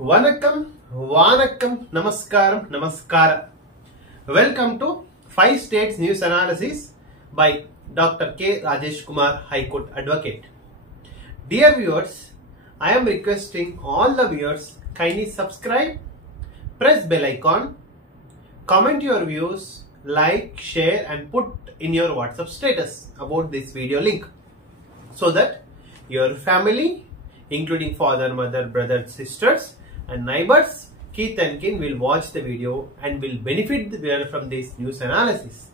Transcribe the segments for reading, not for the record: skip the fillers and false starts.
Vanakkam, Vanakkam, Namaskaram, Namaskara. Welcome to 5 States News Analysis by Dr. K. Rajesh Kumar, High Court Advocate. Dear viewers, I am requesting all the viewers kindly subscribe, press bell icon, comment your views, like, share and put in your WhatsApp status about this video link so that your family, including father, mother, brothers, sisters and neighbors, kith and kin will watch the video and will benefit from this news analysis.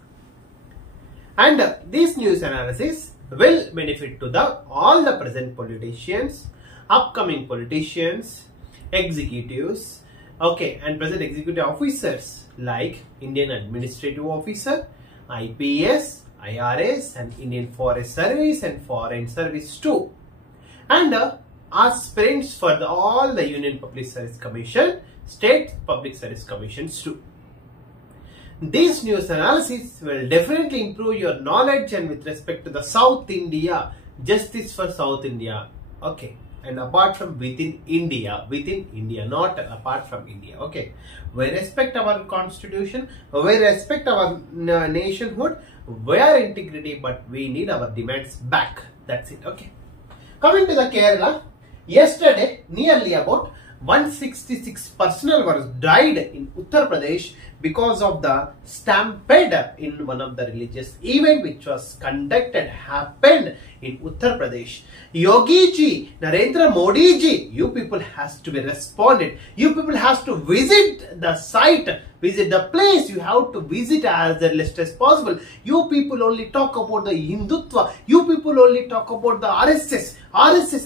And this news analysis will benefit to all the present politicians, upcoming politicians, executives, and present executive officers like Indian Administrative Officer, IPS, IRS and Indian Forest Service and Foreign Service too. And aspirants for all the Union Public Service Commission, State Public Service Commissions too. This news analysis will definitely improve your knowledge and with respect to the South India, justice for South India. And apart from within India, not apart from India. We respect our constitution, we respect our nationhood, we are integrity, but we need our demands back. That's it. Coming to the Kerala, yesterday nearly about 166 personnel were died in Uttar Pradesh because of the stampede in one of the religious event which was happened in Uttar Pradesh. Yogi ji, Narendra Modi ji, you people has to be responded. You people has to visit the site, visit the place. You have to visit as early as possible. You people only talk about the Hindutva. You people only talk about the RSS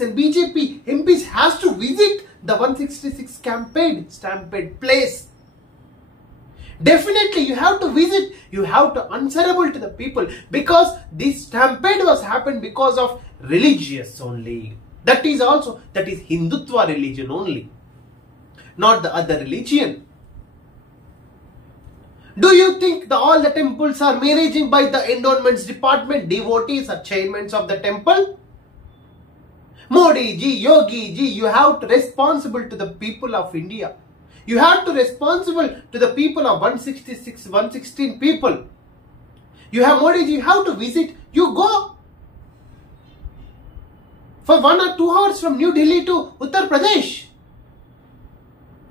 and BJP MPs has to visit the 166 stampede place. Definitely you have to visit, you have to answerable to the people because this stampede was happened because of religious only. That is Hindutva religion only, not the other religion. Do you think all the temples are managing by the endowments department, devotees or chairmen of the temple? Modi ji, Yogi ji, you have to responsible to the people of India. You have to responsible to the people of 116 people. You have Modi ji, you have to visit. You go for 1 or 2 hours from New Delhi to Uttar Pradesh.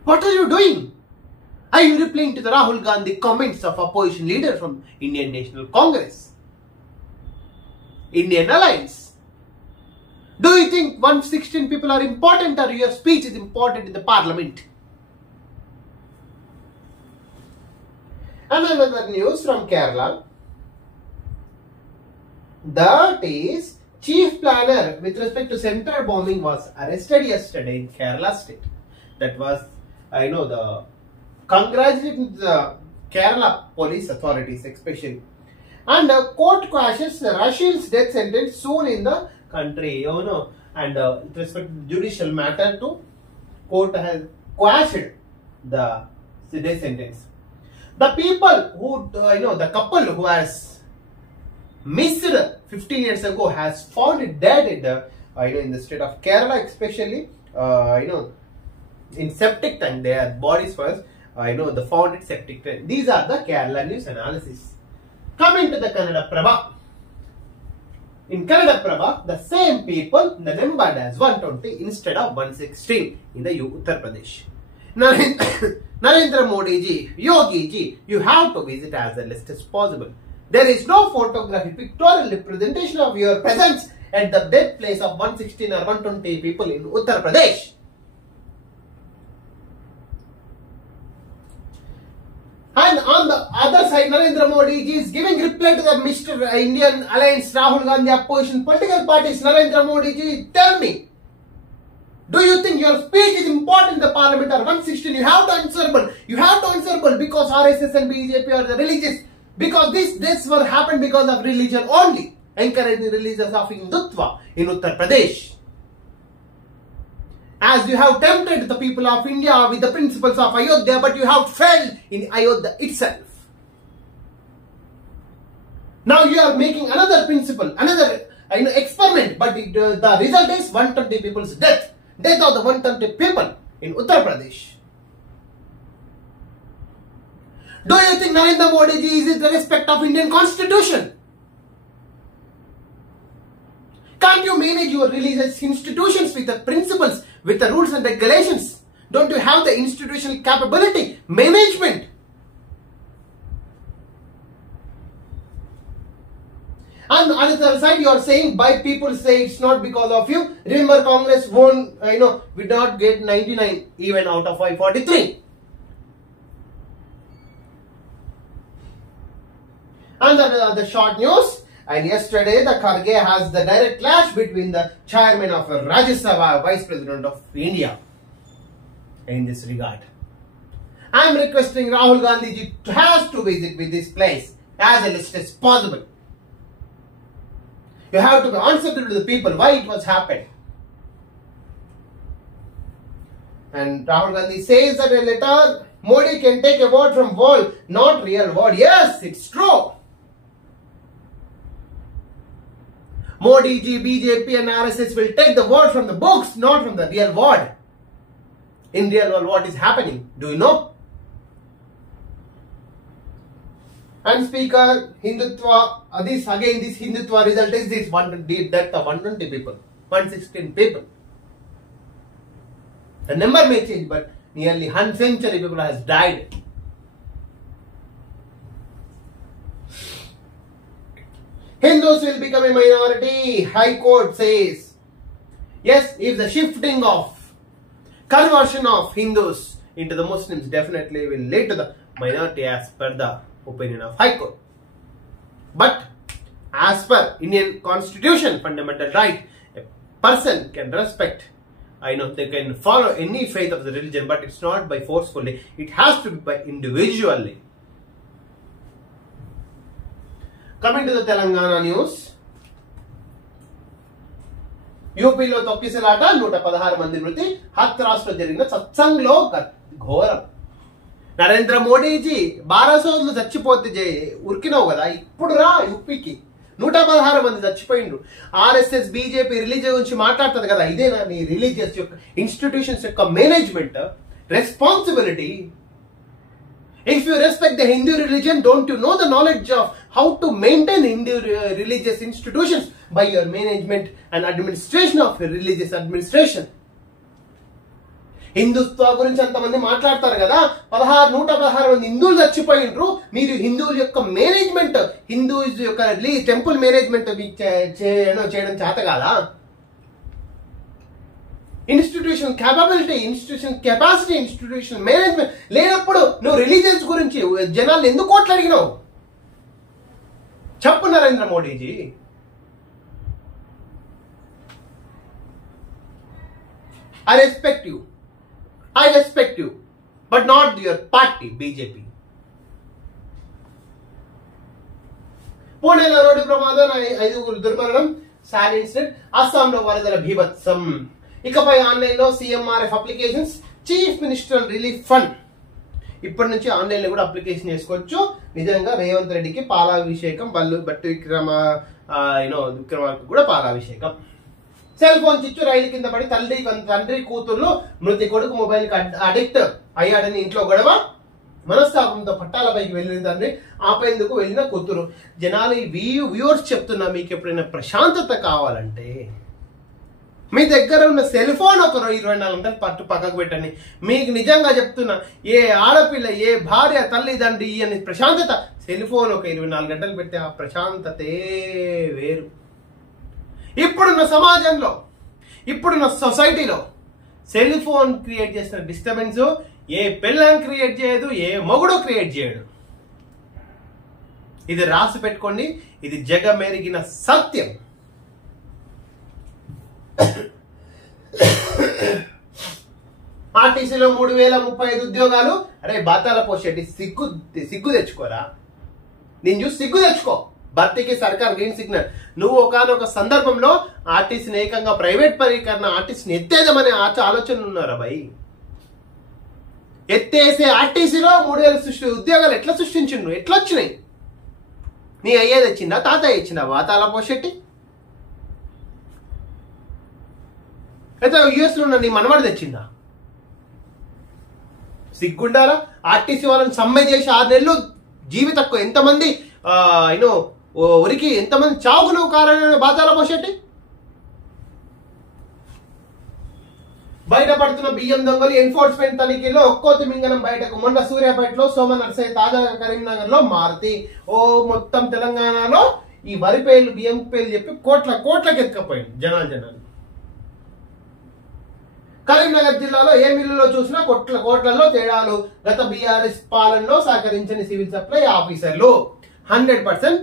What are you doing? Are you replying to the Rahul Gandhi comments of opposition leader from Indian National Congress, Indian Alliance? Do you think 116 people are important or your speech is important in the parliament? Another news from Kerala, that is chief planner with respect to center bombing was arrested yesterday in Kerala state. That was, the congratulating the Kerala police authorities especially. And court quashes Rashid's death sentence soon in the country, and with respect to judicial matter too, court has quashed the death sentence. The people who, the couple who has missed 15 years ago has found dead in the, in the state of Kerala, especially, in septic tank. Their bodies was, the found in septic tank. These are the Kerala news analysis. Coming to the Kannada Prabha. In Kannada Prabha, the same people numbered as 120 instead of 116 in the Uttar Pradesh. Narendra Modi ji, Yogi ji, you have to visit as early as possible. There is no photographic pictorial representation of your presence at the death place of 116 or 120 people in Uttar Pradesh. And on the other side, Narendra Modi ji is giving reply to the Mr. Indian Alliance Rahul Gandhi opposition political parties. Narendra Modi ji, tell me, do you think your speech is important in the parliament or 116? You have to answerable. You have to answerable because RSS and BJP are the religious. Because this were happened because of religion only. Encouraging religions of Hindutva in Uttar Pradesh. As you have tempted the people of India with the principles of Ayodhya, but you have failed in Ayodhya itself. Now you are making another principle, another experiment, but the result is 120 people's death. Death of the 120 people in Uttar Pradesh. Do you think Narendra Modi ji is in the respect of Indian Constitution? Can't you manage your religious institutions with the principles, with the rules and regulations? Don't you have the institutional capability, management? And on the other side, you are saying by people say it's not because of you. Remember, Congress won, we not get 99 even out of 543. And the short news. And yesterday, the Kharge has the direct clash between the chairman of Rajya Sabha, Vice President of India. In this regard, I am requesting Rahul Gandhi ji has to visit with this place as early as possible. You have to be answerable to the people why it was happened. And Rahul Gandhi says that a letter, Modi can take a word from wall, not real word. Yes, it's true. Modi ji, BJP and RSS will take the word from the books, not from the real word. In real world, what is happening? Do you know? And Speaker, Hindutva, this Hindutva result is this death of 120 people, 116 people. The number may change, but nearly 100 century people has died. Hindus will become a minority, High Court says. Yes, if the shifting of conversion of Hindus into the Muslims definitely will lead to the minority as per the opinion of High Court. But as per Indian Constitution, fundamental right, a person can respect, they can follow any faith of the religion, but it's not by forcefully, it has to be by individually. Coming to the Telangana news. యూపీలో తొక్కిసలాట 116 మంది మృతి, హత్రాస్లో జరిగిన సత్సంగ్లో ఘోరం. నరేంద్ర మోడీజీ 12 రోజులు చచ్చిపోతే ఉరికినావు కదా, ఇప్పుడు రా యూపీకి. 116 మంది చచ్చిపోయిండ్రు. ఆర్ఎస్ఎస్ బీజేపీ రిలీజియస్ గురించి మాట్లాడుతుంది కదా, ఇదేనా నీ రిలీజియస్ యొక్క ఇన్స్టిట్యూషన్స్ యొక్క management responsibility? If you respect the Hindu religion, don't you know the knowledge of how to maintain Hindu religious institutions by your management and administration of religious administration? హిందుత్వ గురించి అంతమంది మాట్లాడతారు కదా, 116 మంది హిందువులు చచ్చిపోయినరు. మీరు హిందువుల యొక్క మేనేజ్మెంట్, హిందూస్ యొక్క టెంపుల్ మేనేజ్మెంట్ చేయడం చేత కాదా? Institution capability, institution capacity, institution management లేనప్పుడు నువ్వు రిలీజియన్స్ గురించి జనాలు ఎందుకు ఓట్లు అడిగినావు? చెప్పు Narendra Modiji. I respect you, but not your party, BJP. పూణేలో రోడ్డు ప్రమాదం, 5 దుర్మరణం, సాడ్ ఇన్సిడెంట్. అస్సాంలో వరదల భీభత్సం. ఇకపై ఆన్లైన్లో CMRF applications, chief minister relief fund. ఇప్పటి నుంచి ఆన్లైన్లో కూడా అప్లికేషన్ చేసుకోవచ్చు. నిజంగా రేవంత్ రెడ్డికి పాలాభిషేకం, బట్టి విక్రమార్క కూడా పాలాభిషేకం. సెల్ ఫోన్ చిచ్చు రైలు కింద పడి తండ్రి కూతుర్లు మృతి, కొడుకు మొబైల్ కి అడిక్ట్ అయ్యాడని ఇంట్లో గొడవ, మనస్తాపంతో పట్టాలపైకి వెళ్ళిన తండ్రి, ఆపేందుకు వెళ్ళిన కూతురు. జనాలు వ్యూవర్స్ చెప్తున్నా, మీకు ఎప్పుడైనా ప్రశాంతత కావాలంటే మీ దగ్గర ఉన్న సెల్ ఫోన్ ఒక 24 గంటలు పక్కకు పెట్టండి. మీకు నిజంగా చెప్తున్నా, ఏ ఆడపిల్ల, ఏ భార్య, తల్లిదండ్రి అని ప్రశాంతత, సెల్ ఫోన్ ఒక 24 గంటలు పెడితే ఆ ప్రశాంతతే వేరు. ఇప్పుడున్న సమాజంలో, ఇప్పుడున్న సొసైటీలో సెల్ ఫోన్ క్రియేట్ చేసిన డిస్టర్బెన్స్ ఏ పిల్లని క్రియేట్ చేయదు, ఏ మొగుడు క్రియేట్ చేయడు. ఇది రాసి పెట్టుకోండి, ఇది జగమెరిగిన సత్యం. ఆర్టీసీలో 3035 ఉద్యోగాలు. అరే బాతాల పోషెట్టి సిగ్గు తెచ్చుకోరా, నేను చూసి సిగ్గు తెచ్చుకో. భర్తీకి సర్కార్ గ్రీన్ సిగ్నల్. నువ్వు ఒకనొక సందర్భంలో ఆర్టీసీని ఏకంగా ప్రైవేట్ పరీకరణ, ఆర్టీసీని ఎత్తేదమనే ఆలోచన ఉన్నారా భయ్? ఎత్తేసే ఆర్టీసీలో 3000 ఉద్యోగాలు ఎట్లా సృష్టించిండు? ఎట్లా వచ్చినాయి? నీ అయ్యేది వచ్చిందా, తాతయ్య ఇచ్చిందా బాతాల పోషెట్టి? అయితే యుఎస్ లో ఉన్న నీ మనవాడు తెచ్చిందా? సిగ్గుండాలా? ఆర్టీసీ వాళ్ళని సమ్మె చేసి 6 నెలలు జీవితక్కువ ఎంతమంది ఉరికి ఎంతమంది చావుకు నువ్వు కారణమైన బాధాల పోసేటి. బయటపడుతున్న బియ్యం దొంగలు ఎన్ఫోర్స్మెంట్ తనిఖీలో ఒక్కో తిమింగనం బయటకు. మొన్న సూర్యాపేటలో సోమ నర్సయ్య, తాజాగా కరీంనగర్ లో మారుతి. మొత్తం తెలంగాణలో ఈ వరి పేర్లు బియ్యం పేర్లు చెప్పి కోట్లకి ఎత్తుకపోయింది జనాలు. కరీంనగర్ జిల్లాలో ఏ మిల్లులో చూసినా కోట్లలో తేడాలు. గత బీఆర్ఎస్ పాలనలో సహకరించని సివిల్ సప్లై ఆఫీసర్లు. 100%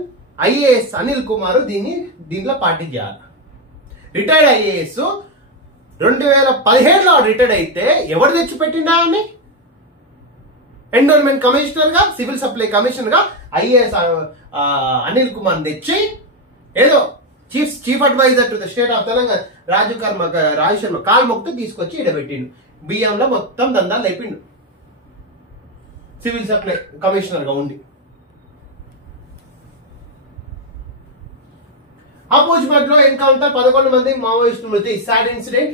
ఐఏఎస్ అనిల్ కుమార్ దీంట్లో పార్టీ చేయాలి. రిటైర్డ్ ఐఏఎస్ 2017లో రిటైర్డ్ అయితే ఎవరు తెచ్చిపెట్టినా అని ఎండోన్మెంట్ కమిషనర్ గా, సివిల్ సప్లై కమిషనర్ గా ఐఏఎస్ అనిల్ కుమార్ తెచ్చి ఏదో chief adviser to the state of Telangana Raju Sharma కాల్ మొక్కు తీసుకొచ్చి ఇడబెట్టిండు. బియ్యంలో మొత్తం దందాలు లేపిండు సివిల్ సప్లై కమిషనర్ గా ఉండి. అపూజ్మట్ లో ఎన్కౌంటర్, 11 మంది మావోయిస్టు మృతి. Sad incident,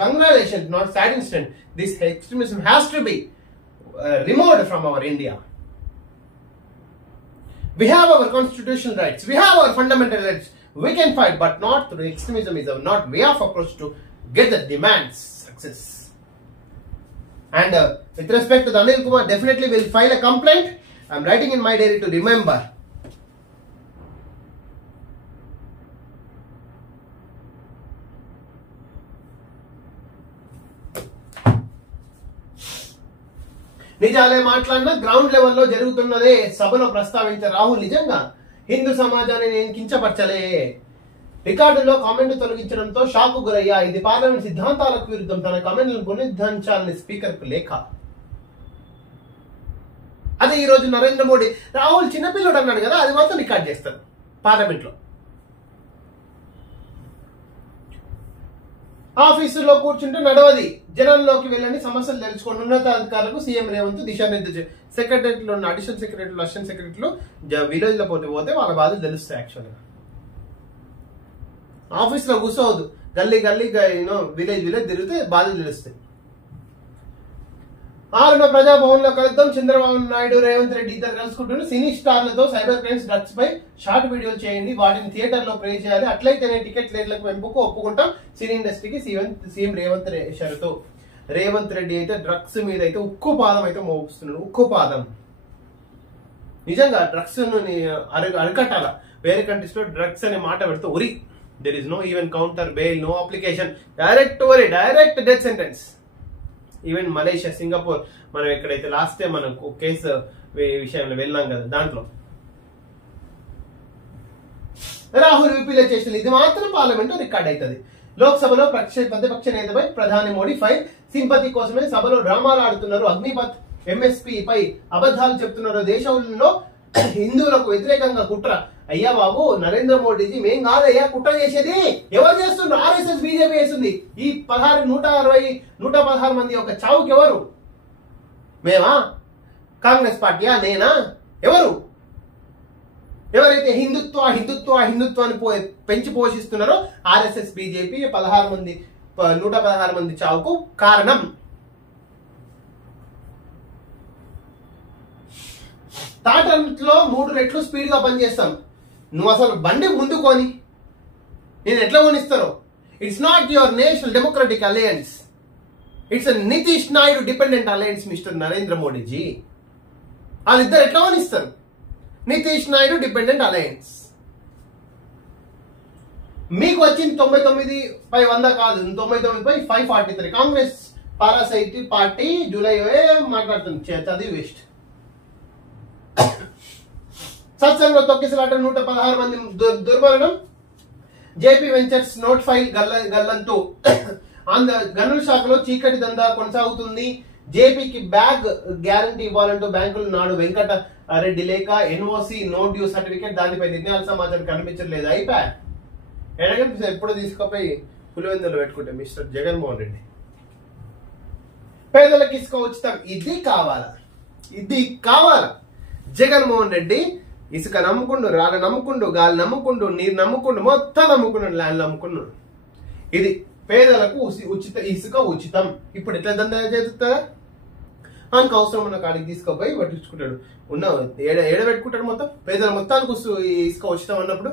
congratulations, not sad incident. This extremism has to be removed from our India. We have our constitutional rights, we have our fundamental rights, we can fight, but not through extremism is not way of approach to get the demands success. And with respect to the Anil Kumar, definitely will file a complaint. I am writing in my diary to remember. నిజాలే మాట్లాడినా గ్రౌండ్ లెవెల్లో జరుగుతున్నదే సభలో ప్రస్తావించే రాహుల్ నిజంగా హిందూ సమాజాన్ని నేను కించపరచలే. రికార్డులో కామెంట్ తొలగించడంతో షాక్ గురయ్యా. ఇది పార్లమెంట్ సిద్ధాంతాలకు విరుద్ధం. తన కామెంట్లను పునరుద్ధరించాలని స్పీకర్ కు లేఖ. అదే ఈ రోజు నరేంద్ర మోడీ రాహుల్ చిన్నపిల్లడు అన్నాడు కదా, అది మాత్రం రికార్డ్ చేస్తారు పార్లమెంట్ లో. ఆఫీసులో కూర్చుంటే నడవది, జనంలోకి వెళ్ళని సమస్యలు తెలుసుకోండి. ఉన్నతాధికారులకు సీఎం రేవంత్ దిశానిర్దేశం. సెక్రటరీలో ఉన్న అడిషనల్ సెక్రటరీలు, అసిస్టెంట్ సెక్రటరీలు విలేజ్ లో పోతే వాళ్ళ బాధలు తెలుస్తాయి. యాక్చువల్గా ఆఫీస్ లో కూర్చోవద్దు, గల్లీ విలేజ్ తిరిగితే బాధలు తెలుస్తాయి. 6వ ప్రజాభవన్ లో కలుద్దాం. చంద్రబాబు నాయుడు, రేవంత్ రెడ్డి ఇద్దరు కలుసుకుంటున్నారు. సినీ స్టార్లతో సైబర్ క్రైమ్స్ డ్రగ్స్ పై షార్ట్ వీడియోలు చేయండి, వాటిని థియేటర్ లో ప్లే చేయాలి, అట్లయితేనే టికెట్ రేట్లకు పెంపుకు ఒప్పుకుంటాం. సినీ ఇండస్ట్రీకి సీఎం షరతు. రేవంత్ రెడ్డి అయితే డ్రగ్స్ మీద అయితే ఉక్కు పాదం అయితే మోపుస్తున్నాడు. ఉక్కు పాదం. నిజంగా డ్రగ్స్ అరికట్టాల. వేరే కంట్రీస్ లో డ్రగ్స్ అనే మాట పెడితే ఉరి. There is no even counter bail, no application, direct ఉరి, direct death sentence. Even Malaysia, Singapore, మనం ఎక్కడైతే లాస్ట్ టైం మనం కేసు విషయంలో వెళ్ళాం కదా, దాంట్లో రాహుల్ యూపీలో చేసిన ఇది మాత్రం పార్లమెంట్ రికార్డ్ అవుతుంది. లోక్సభలో ప్రతిపక్ష నేతపై ప్రధాని మోడీ ఫైర్. సింపతి కోసమే సభలో డ్రామాలు ఆడుతున్నారు. అగ్నిపథ్ ఎంఎస్పీ పై అబద్ధాలు చెప్తున్నారు. దేశంలో హిందువులకు వ్యతిరేకంగా కుట్ర. అయ్యా బాబు నరేంద్ర మోడీజీ, మేం కాదయ్యా కుట్ర చేసేది. ఎవరు చేస్తున్నారు? ఆర్ఎస్ఎస్, బీజేపీ చేస్తుంది. ఈ 116 మంది ఒక చావుకి ఎవరు? మేమా? కాంగ్రెస్ పార్టీయా? నేనా? ఎవరైతే హిందుత్వాన్ని పెంచి పోషిస్తున్నారో ఆర్ఎస్ఎస్, బీజేపీ 116 మంది చావుకు కారణం. టాటాలో 3 రెట్లు స్పీడ్ గా పనిచేస్తాం. నువ్వు అసలు బండి ముందుకొని నేను ఎట్లా కొనిస్తారో. It's not your national democratic alliance, it's Nitish Naidu dependent alliance mister Narendra Modiji. వాళ్ళిద్దరు ఎట్లా కొనిస్తారు? Nitish Naidu dependent alliance. మీకు వచ్చింది 99/100 కాదు, 99/543. కాంగ్రెస్ పారాసైట్ పార్టీ జూలై మాట్లాడుతుంది. చదివి వేస్ట్. సత్సంగంలో తొక్కిసలాట, 116 మంది దుర్మరణం. జేపీ వెంచర్స్ నోట్ ఫైల్ గల్లంతు. గనుల శాఖలో చీకటి దందా కొనసాగుతుంది. జేపీకి బ్యాగ్ గ్యారంటీ ఇవ్వాలంటూ బ్యాంకులు నాడు వెంకట రెడ్డి లేఖ. ఎన్ఓసి నో డ్యూ సర్టిఫికేట్, దానిపై నిర్ణయాల సమాచారం కనిపించట్లేదు. అయిపోయా ఎడగంటే ఎప్పుడు తీసుకుపోయి పులివెందులు పెట్టుకుంటే మిస్టర్ జగన్మోహన్ రెడ్డి. పేదలకు ఇసుక ఉచితం, ఇది కావాలా? జగన్మోహన్ రెడ్డి ఇసుక నమ్ముకుండు, రాళ్ళ నమ్ముకుండు, గాలి నమ్ముకుండు, నీరు నమ్ముకుండు, మొత్తం నమ్ముకున్నాడు, ల్యాండ్ నమ్ముకున్నాడు. ఇది పేదలకు ఇసుక ఉచితం. ఇప్పుడు ఎట్లా దందా చేస్తుందా? ఆయనకు అవసరం ఉన్న కాడికి తీసుకుపోయి పట్టించుకుంటాడు. ఉన్న ఏడ పెట్టుకుంటాడు, మొత్తం పేదల మొత్తానికి ఇసుక ఉచితం అన్నప్పుడు.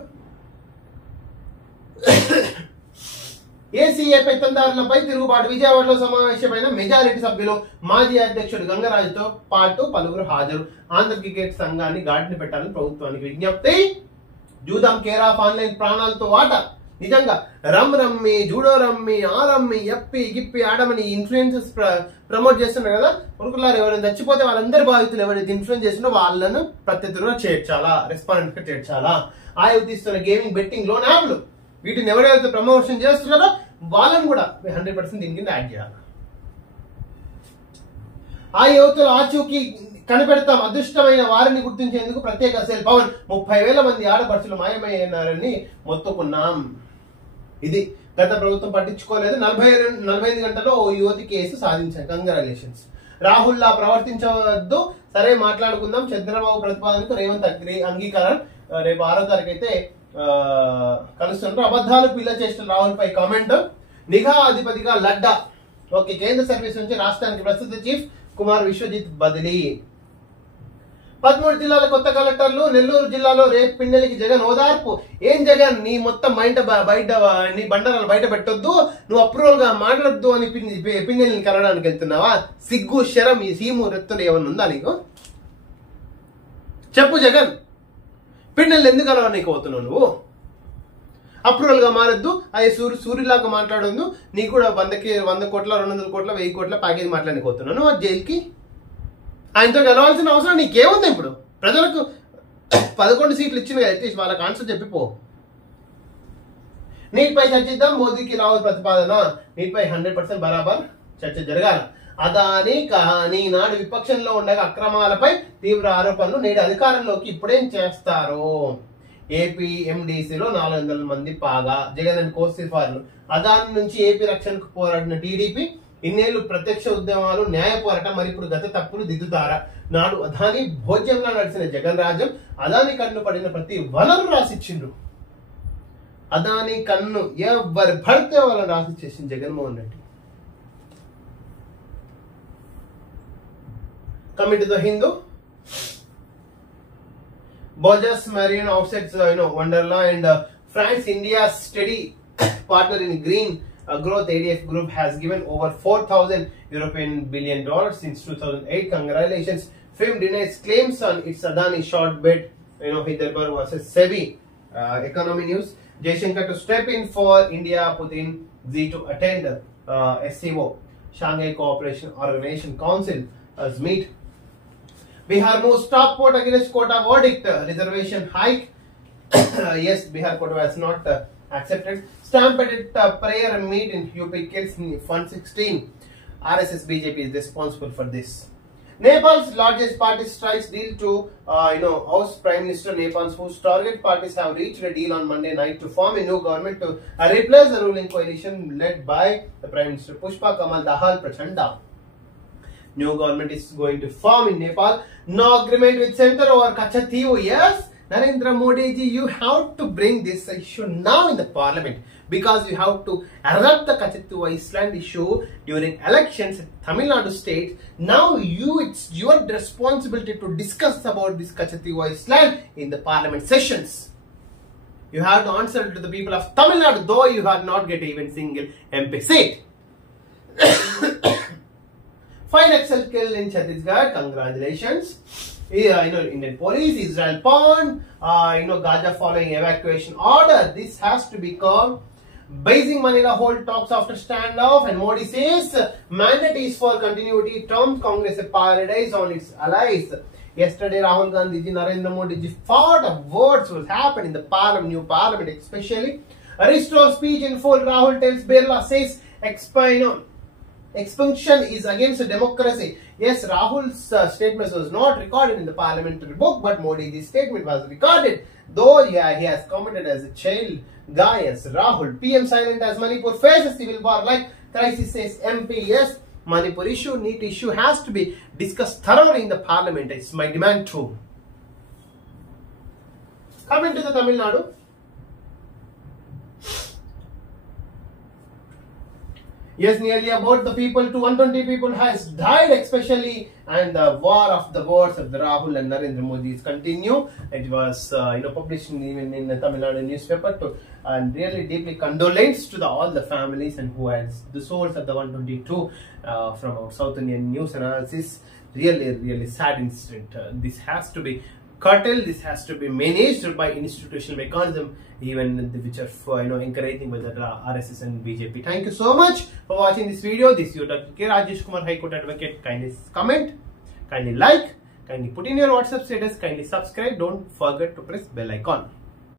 ఏసీఏ పెత్తందారులపై తిరుగుబాటు. విజయవాడలో సమావేశమైన మెజారిటీ సభ్యులు, మాజీ అధ్యక్షుడు గంగరాజుతో పాటు పలువురు హాజరు. ఆంధ్ర క్రికెట్ సంఘాన్ని గాడిని పెట్టాలని ప్రభుత్వానికి విజ్ఞప్తి. జూదాం కేర్ ఆఫ్ ఆన్లైన్ ప్రాణాలతో ఆట. నిజంగా రమ్మి, జూడో రమ్మి, ఆ రమ్మి, ఎప్పి గిప్పి ఆడమని ఇన్ఫ్లుయెన్సెస్ ప్రమోట్ చేస్తున్నారు కదా. ఉరుకులారు ఎవరైనా చచ్చిపోతే వాళ్ళందరి బాధితులు ఎవరైతే ఇన్ఫ్లుయెన్స్ చేసినా వాళ్ళను ప్రత్యర్థులుగా చేర్చాలా, రెస్పాండెంట్ గా చేర్చాలా. ఆయు తీస్తున్న గేమింగ్, బెట్టింగ్, లోన్ యాప్లు, వీటిని ఎవరైతే ప్రమోషన్ చేస్తున్నారో వాళ్ళని కూడా 100% దీని కింద యాడ్ చేయాలి. ఆ యువతులు ఆచూకీ కనిపెడతాం. అదృష్టమైన వారిని గుర్తించేందుకు ప్రత్యేక సెల్. పవన్ 30,000 మంది ఆడపడుచులు మాయమయ్యారని మొత్తుకున్నాం. ఇది గత ప్రభుత్వం పట్టించుకోలేదు. 45 గంటల్లో ఓ యువతి కేసు సాధించారు. కంగ్రాచులేషన్స్. రాహుల్ లా ప్రవర్తించవద్దు, సరే మాట్లాడుకుందాం. చంద్రబాబు ప్రతిపాదనకు రేవంత్ అంగీకారం. రేపు 6వ తారీఖు అయితే కలుస్తున్నారు. అబద్ధాలు పిల్ల చేసిన రాహుల్ పై కామెంట్. నిఘా అధిపతిగా లడ్డా. ఓకే, కేంద్ర సర్వీస్ నుంచి రాష్ట్రానికి ప్రస్తుత చీఫ్ కుమార్ విశ్వజిత్ బదిలీ. 13 జిల్లాల కొత్త కలెక్టర్లు. నెల్లూరు జిల్లాలో రేపు పిన్నెలకి జగన్ ఓదార్పు. ఏం జగన్, నీ మొత్తం బయట నీ బండరాలు బయట పెట్టొద్దు, నువ్వు అప్రూవల్ గా మాట్లాడొద్దు అని పిన్నెల్ని కలవడానికి వెళ్తున్నావా? సిగ్గు శరం ఈ సీము రెత్తులు ఏమన్నా ఉందా నీకు? చెప్పు జగన్, పిన్నెల్ని ఎందుకు కలవడానికి పోతున్నావు నువ్వు? అప్రూవల్ గా మారద్దు, అది సూర్యులాగా మాట్లాడొద్దు. నీకు కూడా 100 కోట్ల 200 కోట్ల 1000 కోట్ల ప్యాకేజ్ మాట్లాడడానికి పోతున్నావు నువ్వు జైలుకి. ఆయనతో గెలవాల్సిన అవసరం నీకేముంది? ఇప్పుడు ప్రజలకు 11 సీట్లు ఇచ్చింది కదా, అట్లీస్ట్ వాళ్ళకి ఆన్సర్ చెప్పిపో. నీటిపై చర్చిద్దాం. మోదీకి రాహుల్ ప్రతిపాదన. నీటిపై 100% బరాబర్ చర్చ జరగాలి. అదాని కానీ నాడు విపక్షంలో ఉండగా అక్రమాలపై తీవ్ర ఆరోపణలు, నేడు అధికారంలోకి ఇప్పుడేం చేస్తారు? ఏపీ ఎండిసిలో 400 మంది పాగా. జగన్ అండ్ కోసిఫార్లు. అదాని నుంచి ఏపీ రక్షణకు పోరాడిన టీడీపీ ఇన్నేళ్లు ప్రత్యక్ష ఉద్యమాలు, న్యాయ పోరాటం, మరి ఇప్పుడు గత తప్పులు దిద్దుతారా? నాడు అదాని భోజ్యంలో నడిచిన జగన్ రాజ్యం అదాని కన్ను పడిన ప్రతి వనరు రాసిచ్చిండ్రు. అదాని కన్ను ఎవరు పడితే వాళ్ళని రాసిచ్చేసింది జగన్మోహన్ Reddy. Coming to the Hindu, Borges Marine offsets Wonderla and France, India's steady partner in green growth. ADF Group has given over 4,000 European billion since 2008. Congratulations. Film denies claims on its Adani short bid. Hyderabad versus SEBI. Economy news. Jaishankar to step in for India. Putin Z to attend SCO, Shanghai Cooperation Organization Council as meet. Bihar moves top court against quota verdict. Reservation hike. Yes, Bihar quota has not accepted. Stampeded prayer meet in UP kills Fund 16. RSS BJP is responsible for this. Nepal's largest party strikes deal to House Prime Minister Nepal's whose target parties have reached a deal on Monday night to form a new government to replace the ruling coalition led by the Prime Minister Pushpa Kamal Dahal Prachanda. New government is going to form in Nepal. No agreement with center over Kachativu. Yes, Narendra Modi ji, you have to bring this issue now in the parliament because you have to erupt the Kachativu Island issue during elections in Tamil Nadu state. Now it's your responsibility to discuss about this Kachativu Island in the parliament sessions. You have to answer to the people of Tamil Nadu, though you have not get even single MP seat. 5 Naxal kill in Chhattisgarh. Congratulations. Indian police, Israel pawned. Gaza following evacuation order. This has to be called. Beijing Manila hold talks after standoff, and Modi says mandate is for continuity. Trump Congress a paradise on its allies. Yesterday, Rahul Gandhi ji, Narendra Modi ji fought of words will happen in the new parliament, especially. Restore speech in full. Rahul tells Birla says expunction is against democracy. Yes, Rahul's statement was not recorded in the parliamentary book, but Modi's statement was recorded. Though he has commented as a child guy as Rahul. PM silent as Manipur faces civil war like crisis, says MP. Yes, Manipur issue, NEET issue has to be discussed thoroughly in the parliament. It's my demand too. Coming to the Tamil Nadu. Yes, nearly about the people to 120 people has died, especially, and the war of the words of the Rahul and Narendra Modi's continue. It was published even in the Tamil Nadu newspaper and really deeply condolence to all the families and who has the souls of the 122 from our South Indian news analysis. Really sad incident. This has to be curtailed. This has to be managed by institutional mechanism, even which are encouraging by the RSS and BJP. Thank you so much for watching this video. This is your Dr. K. Rajesh Kumar, High Court Advocate. Kindly comment, kindly like, kindly put in your WhatsApp status, kindly subscribe. Don't forget to press bell icon.